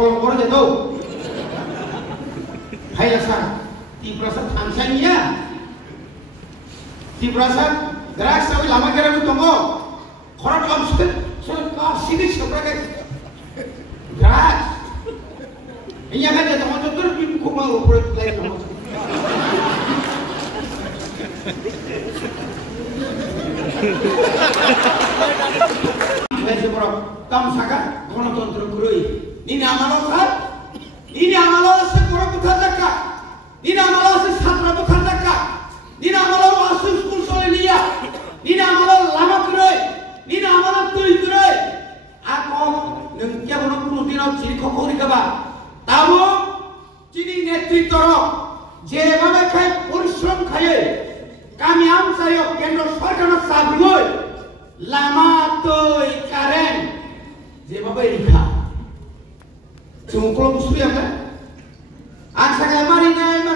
kolong kono jatuh. Hai asal di prasat Tanzania, di prasat gerak sawi lama kira itu tunggu. Koran kamu sudah sini seberapa gerak. Ini akan jatuh macam tu di buku mau proyek lain kamu. Saya sebab kamu sangat kono kontrol kurui. Ini amalan kan? Ini amalan sekolah putar dekat. Ini amalan sesatra putar dekat. Ini amalan masuk sekolah solelia. Ini amalan lama kurui. Ini amalan tuh kurui. Aku nengkia kono kuno dina ciri kokori kaba. Tahu? Ciri netritoro. Jebabe kai purishram kai. Kami am sayo kendro sarkar sabloy. Lama tuh karen. Jebabe ikha. Cungkul musuh yang kan? Asalnya mari naik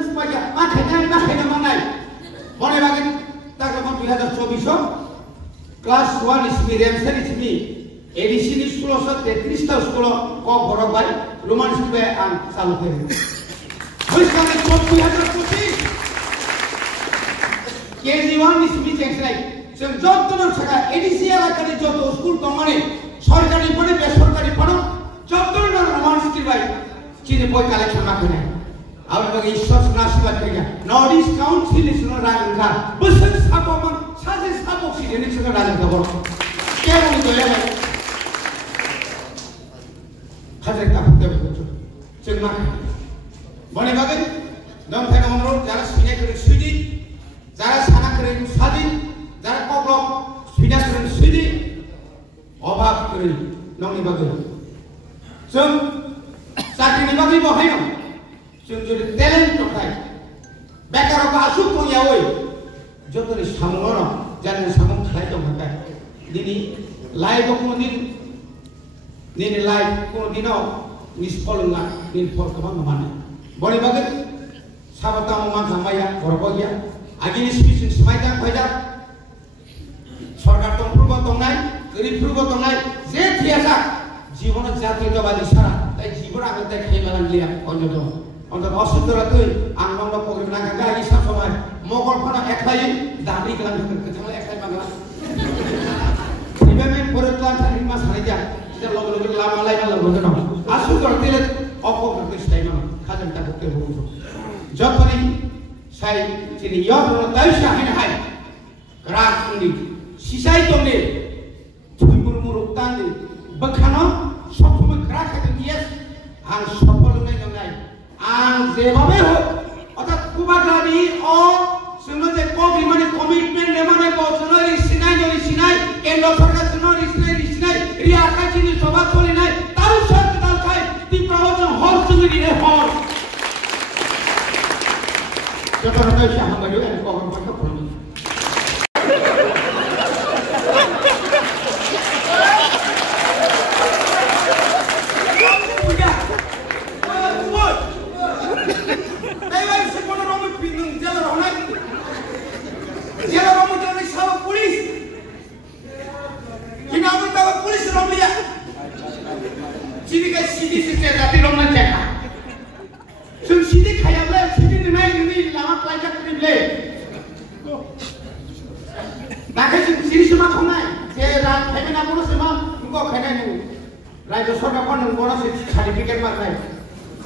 sepaja, makanya manai. Boleh bagi tak lama 2024 kelas 1 experience di sini. Edisi ini 1033 tahun sekolah kau borok baik, lumayan sebaik an salu kiri. Habis kami 2024 KG1 di sini cek selai. Sejauh tu nak cakap edisi ala kali jauh sekolah tomane, sorkari pada besorkari pada. Contoh orang roman sikit baik, cini boy collection nak kena. Awak bagi Islam senasibat kerja. Northeast Council ni semua rakyat kan. Besar sahabat, sahaja sahabat sih ini semua rakyat kabur. Kaya ni tu ya. Hajar tak betul betul. Cengmak. Boleh bagi. Dom saya menurut jalan sini kerja sudi, jalan sana kerja sadi, jalan koplok sini kerja sudi, obak kerja. Nong ni bagi. Sung saat ini bagi bohong, sung jadi talent tokai. Bekar apa asuk tu ya oi, jodoh ni samungoro, jangan samung kelai tu makai. Dini live kemudian, dini live kemudian mispol enggak, dini pol kemana mana. Boleh bagi, sahabat tamu mana sama ya, korban ya. Agi ni sih semacam kajar. Sorgar tong purba tong nai, kerip purba tong nai, zet biasa. জীবন জাতীয়তাবাদী সারা তাই জীবন আগে তাই খেয়ে মেলান লিয়া অন্তত অন্তত অসুন্দরা তুই আনন্দ প্রোগ্রাম না গাঙ্গা এই সব সময় মোগল ফানা একলাই দাঁড়ি গেলাম তাহলে একলাই বাংলা ইভেন্ট করে ক্লাস আর মাস হারি যা সেটা লগে লগে লামা লাই না লগে না আসুন্দরা দিলে অপকৃত স্টাই না খাজনটা করতে বলতো যতনি সাই যিনি ইয়র তাই শাহিন হাই রাত উনি সিসাই তলে তুই মুরমুর উত্তান্দি Bekhano, sopuma kerak kata dia, ang sopol ngai, ang zebabe ho, otak kubagani o, semua je komitmen lemane bos senoi sinai, endo sarga sinai, riaka cini sobat kolinai, tahu sah kita kai, di prawajan hor sendiri deh hor. Contoh kita siapa baju yang kau orang kau pun.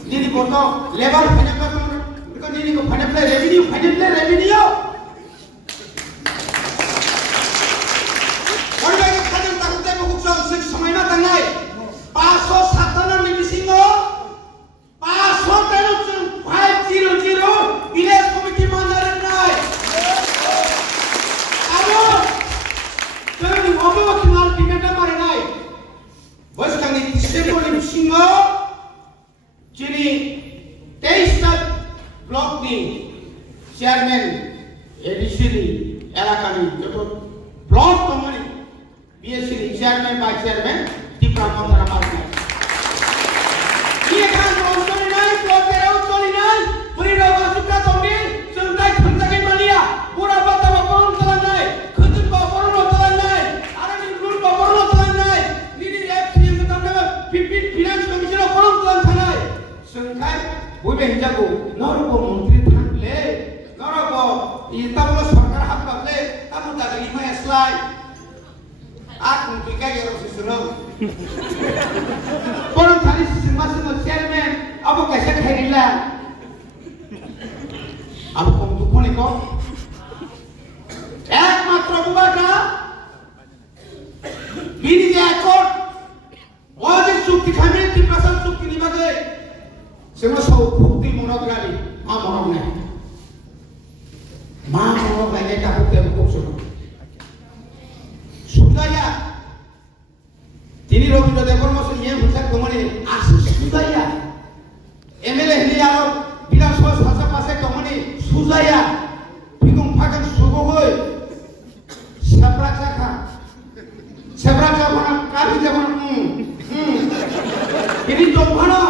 Jadi foto lebar banyak kan? Bukan ini kok banyak revenue. Orang yang kadang takutnya buku sih semuanya tanggai. Paso satana ni singo. Paso terus 500 village committee mandarin nai. Alo, jangan dibawa kenal pindah mari nai. Bos kami disebut ni singo. Jadi, 23 blok ni chairman edisi ni elakani jodoh blok tomani BSC ni chairman by chairman di Pramod Ramarni. Dia kan sponsor ni, sponsor ni, beri nama suka tombi, sungai khuntakin malia, pura bata baparon telan nai, khuntuk baparon telan nai, ada ni blue baparon telan nai, ni FCM kita nama finance commissioner sengkai bui benjago noro ko menteri thangle noro ko itablo sarkar hapable tamu tak lima slide aku pikai gero sisuno kono thari simasino chairman abo kaise khairila abo kom dukoni ko একমাত্র বুবাটা বিনি যে একট ওয়াজে চুক্তি খামে তিপ্রাসাদ চুক্তি নিবাগে সেগুলো সব ভক্তি মনোগ্রামী মা মনক নাই মা মনক নাই এটা করতে বলছো সুজাইয়া তিনি রবীন্দ্র দেবর মতো ইয়ে বুঝাক তোমারে আসি সুজাইয়া এমএলএ হিলি আরো বিধানসভা ভাষা পাশে তোমারে সুজাইয়া বিগুম ফাগান সুগগই সেপ্রা চাখা কাবি যেমন ini dongphana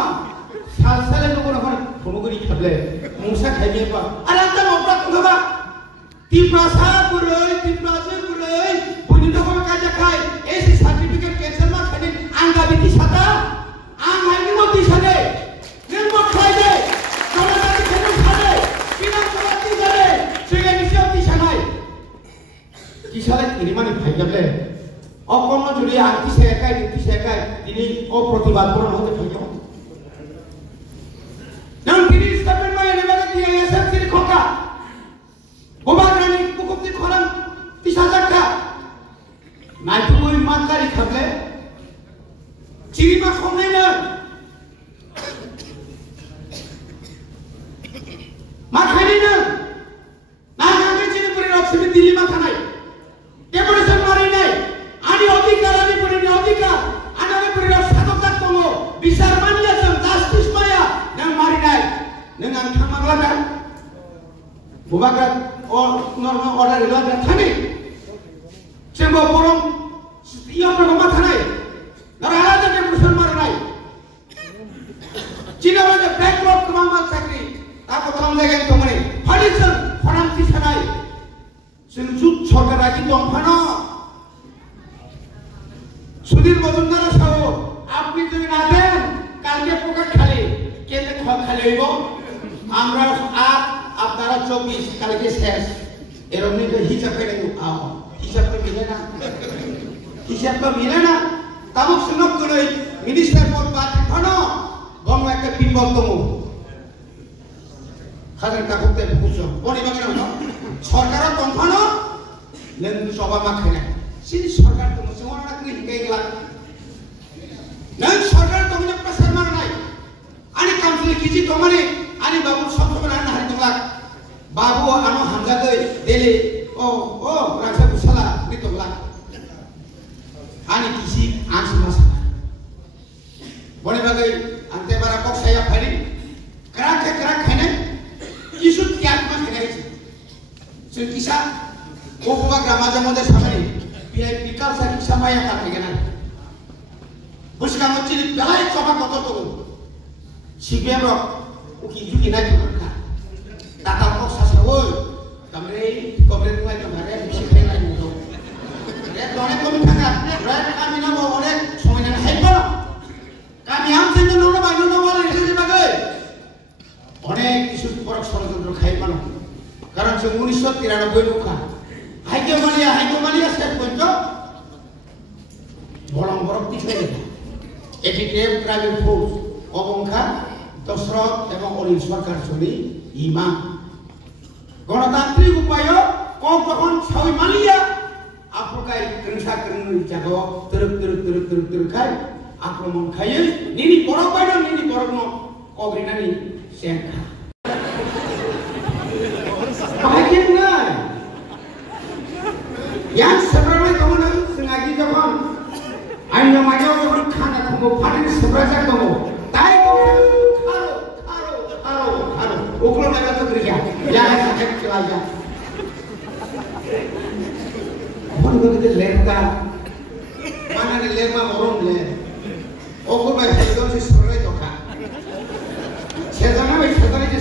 sal-sale nunggu nunggu phumuguri khable musa khaibe pa ara ta opra thaba tiprasa buroi buni nunggu kaja khai esi certificate cancel ma khani anga biti sata ang haini moti sade nemo khaibe kala ta khani sade pina kolati sade sege nisoti sanai kisale ini mani bhai jable অকর্ণ যদি আংটি শেখায় তিনি অপ্রতিবাদ করেন হতে থাকেন যেমন তিনি স্টেটমেন্ট মানে নেবারে দিয়ে এসএসসির খোকা গোবাগ্রানি কুকুপ্তি খরাম 30,000 টাকা নাই তো ওই মানকারি খাবলে চিরিমা সঙ্গে না মা খাইনি না না গাঙ্গে চিনি করে রক্সমি দিল্লি মাথা নাই ডেপুটেশন মারি নাই ani অধিকার আনারে পরিবার সাধকতা তমো বিচার মানিয়াছেন জাস্টিস মায়া না মারি নাই নং আং থামাগলা না বুবাগা ও নরম অর্ডার লাগা থানে সেমো বরং ইয়া প্রগমা থানে নারা জাকে মুসলমান মার নাই চিনাবা যে ব্যাকওয়ার্ড কমামাল চাকরি তাকো তলাম জায়গায় তোমারে ফাডিছন ফরান্সি ছানাই সুজুত সরকার আকি দমফানো সুধীর মজুমদার সাহেব আপনি যদি না দেন কালকে পকেট খালি কেটে খালি হইব আমরা আপনারা 24 কালকে শেষ এরকম হিসাব করে হিসাব তো মিলে না তাবুক সুনক করে মিনিস্টার পদ বাদ খানো বঙ্গ একটা বিপদতম খাজেন তাকুতে বুঝছো পরিবারে সরকারের তংখানো নেন সভা মাখে না Sini सरकार तो semua nak ni kayak gelap. Dan सरकार तो punya pasar mana naik. Ani kampung kiji to mana? Ani babu सब mana hari tolak. Babu anu hamzah deh dele. Oh rasa bersalah ni tolak. Ani kisi ans masa. Boleh bagai ante bara kok saya bari. Kerak kene. Isu tiap mas kene. Sekisa Opa gramaja mode samani. Biar pikir saya sama yang tak kenal. Bos kamu ciri belai coba kotor tu. Si berok, uki juga nak juga. Datang kok sasawul, kamera mulai kemarin si kena itu. Dia tuan kami tangkap, berarti kami nak bawa orang semuanya hebat. Kami hamzah ni nona baju nona itu di bagai. Orang isu korak soal tu hebat. Karena semua isu tidak ada buka. Haikemalia set punto bolong borok tiga ATM private force অবংখা দশরথ এবং অনিল সরকার ছবি ইমাম গণতান্ত্রিক উপায় কক তখন ছবি মালিয়া আফ্রিকায় কেনসা কেন জাগো তরুক খাই আক্রমণ খাইয়ে নিনি বড় বাইন নিনি বড় কবরিনানি সেঙ্খা বাকি না yang sebenarnya kamu sengaja jangan hanya macam orang kana kamu paling sebenarnya kamu tai karo ukur mereka tu kerja jangan sakit kelaja apa itu kita lerta mana ni lerma orang ler ukur mereka itu si sebenarnya tu kan sebenarnya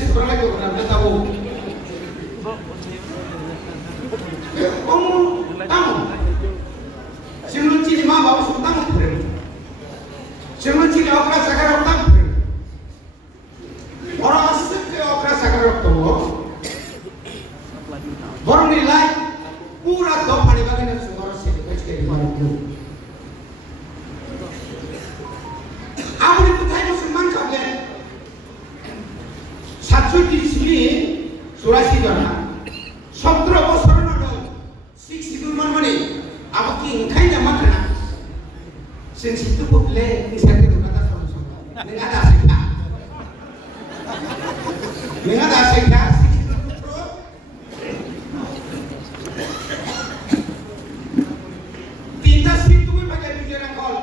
nggak ada sih kak, nggak ada sih kak. Tinta situ pun pakai tujuan angkol,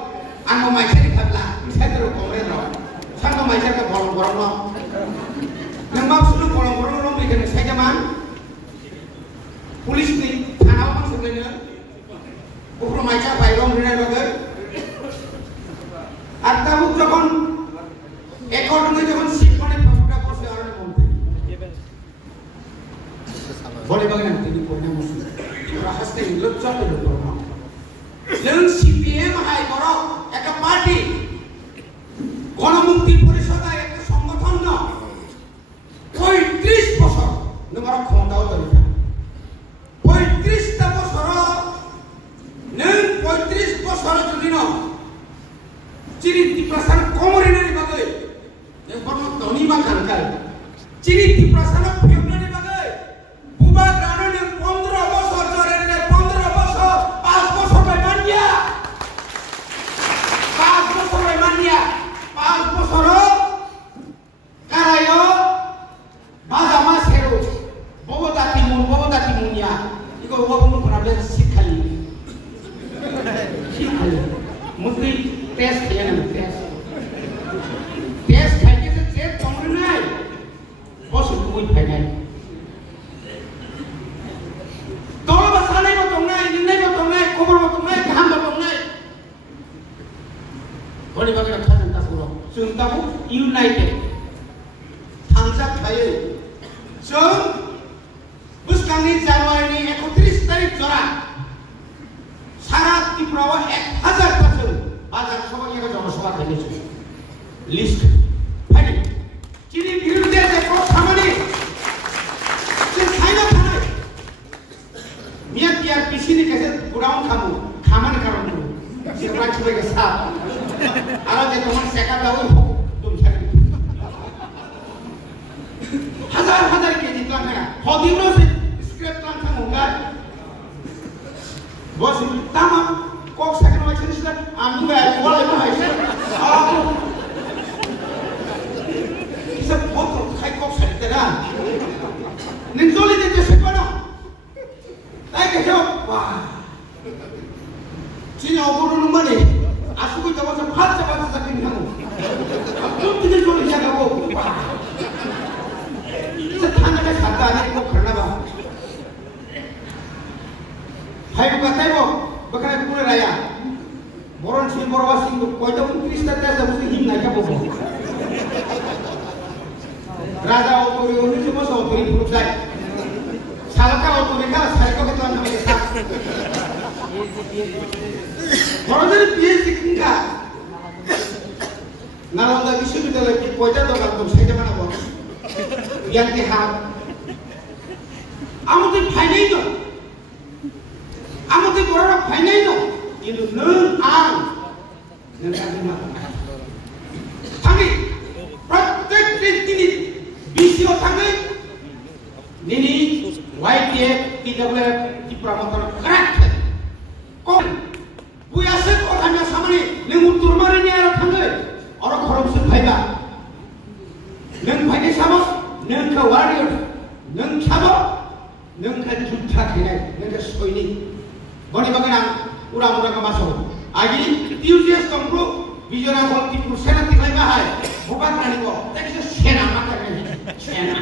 angkol macam ni kat lah, saya terus komen loh, saya macam ke bolong-bolong loh, yang maksud lu bolong-bolong loh, mereka ni saya zaman, polis ni, tanah orang sebenarnya, ukro macam bayrong ni bagai. আর তাবুক যখন একর্ডনে যখন শিখনে প্রভুটা করছে আর মন্ত্রী বলে বাগনা তিনি কোনে মুসলিম রাহাসতে লজ্জা পেল করো নং সিপিএম হাই বড় একটা পার্টি গণমুক্তি পরিষদ একটা সংগঠন না 35 বছর নম্বর ক্ষমতাও তৈরি 35টা বছর নং 35 বছর যদি না Ciri perasaan komorin dari bagai, yang pernah Tony makan kali. Ciri perasaan film dari bagai, bubar rano yang 15 bosor, corek dari 15 bosor, 5 bosor bermania, 5 bosor bermania, 5 bosor, karayo, baza mas hero, bobo tatimun ya, iko bobo mun pernah belajar sikali, mesti tes ya tes खाइके से tes तोमरे नहीं बस कोई फायदा नहीं तोलो बसा नहीं बतों नहीं कोबर बतों नहीं काम बतों नहीं बड़ी बात है खाजन तापुरो सुनतापु यूनाइटेड थांसा खाये जों बुसकांनि जानुवारिनि 31 तारिख जरा सारा त्रिपुराव 1000 ता जों बाजार सभा के जनसभा खाइनेछे लिस्ट फाइल चिनी बिरुद्धे देखो सामने से खाइना खाना मिया किया किसी ने कैसे बुराऊं खामु खामन करूं सेवा छुए के साथ आला जे तुम सेका दाओ तुम छाड़ी हजार केजी तो खाना हदिनो से स्क्रैप तो खाऊंगा बस तमा कोक सेकंड में चलिस आमी में वाला में है सब बहुत खाई कोक सकते ना निंजोली देते से पड़ो ताकि क्या वाह चीन ओबुरु नुमाने आसुको जब से फाट से सकिन खाओ अब तुम किधर जोड़ लिया करो वाह इसे थाने में खाता है को करना बा भाई बताए वो बकरा पूरे राया बोरन सिंह बोरवा सिंह कोई तो 29 तक ऐसा मुझे हिम नहीं क्या बोलो राजा ओतोरी उन्हीं से मौसम ओतोरी पुरुष लाए सालका ओतोरी का सालका के तो हमें साथ बोरन पीएचडी किंगा नालंदा विश्वविद्यालय की कोई तो काम तुम सही जमाना बोल yang dihap amu फाइनल तो amu बोरन फाइनल तो itu neng ang neng kami praktek ini bisio kami ini YTF tidak boleh dipromotor kerak kon buaya kok kami sama ni neng utur mari ni arah kami orang korup sebaya neng pakai sama neng ke warrior neng sama neng ke juta kini neng ke skoini bani bagian urang-urang ke masuk. Agi tiusias tongkru bijora kalau tipu sena tiklai bahai, bukan kali kok. Tapi sena makan ni, sena.